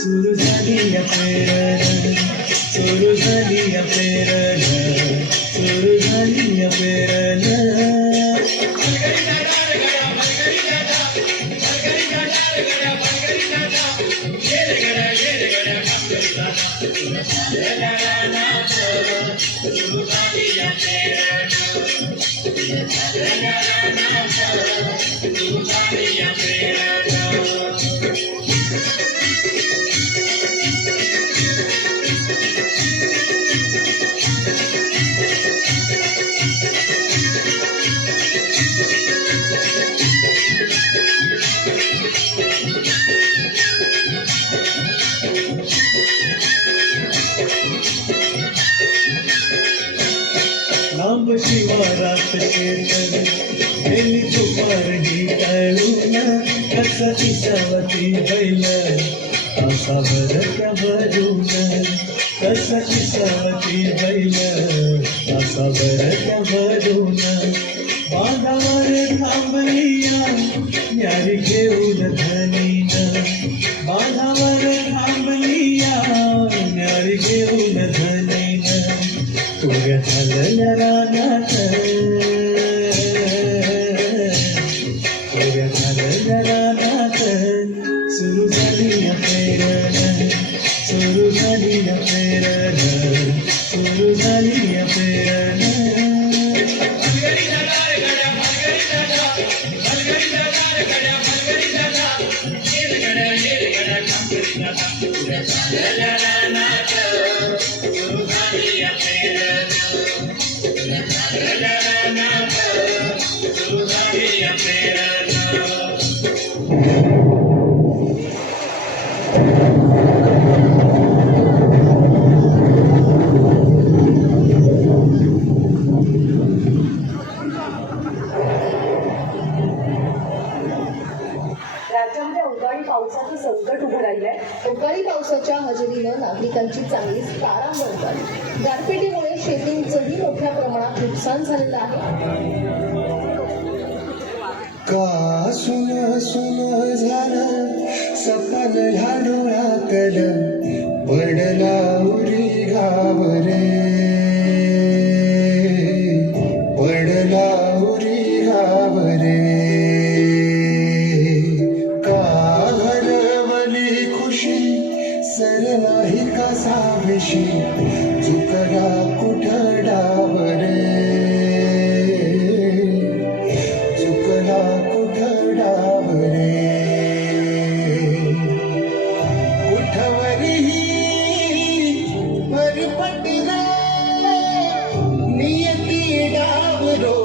सुरू झाली या प्रेरण, सुरू झाली या प्रेरण, सुरू झाली या प्रेरण. लांब शिवारात शेतन गेली दुपारही टळून, कसं इसावती बैल तासाभर त्या भरून, कसं इसावती बैल तासाभर त्या भरून. बांधावर थांबलिया न्यारी घेऊन धनीन, बांधावर थांबलिया न्यारी घेऊन धनीन. तुझ्या झालेल्या रानात, तुझ्या झालेल्या रानात सुरू झाली या प्रेरण, सुरू झाली या प्रेरण, सुरू झाली या प्रेरण. राज्यामध्ये अवकाळी पावसाचं संकट उभं राहिलंय. अवकाळी पावसाच्या हजेरीनं नागरिकांची चांगलीच तारांबळ झाली. गारपिटीमुळे शेतींचंही मोठ्या प्रमाणात नुकसान झालेलं आहे. का सुन सुन झालं सपन ह्या डोळ्यातलं, पडला उरी घाबरे, पडला उरी घाबरे. का घरवली खुशी सरलाही कसा विशी, चुकला कुठं डावरे, चुकला कुठं डावरे. कुठवरही वरपटला नियती डावरो,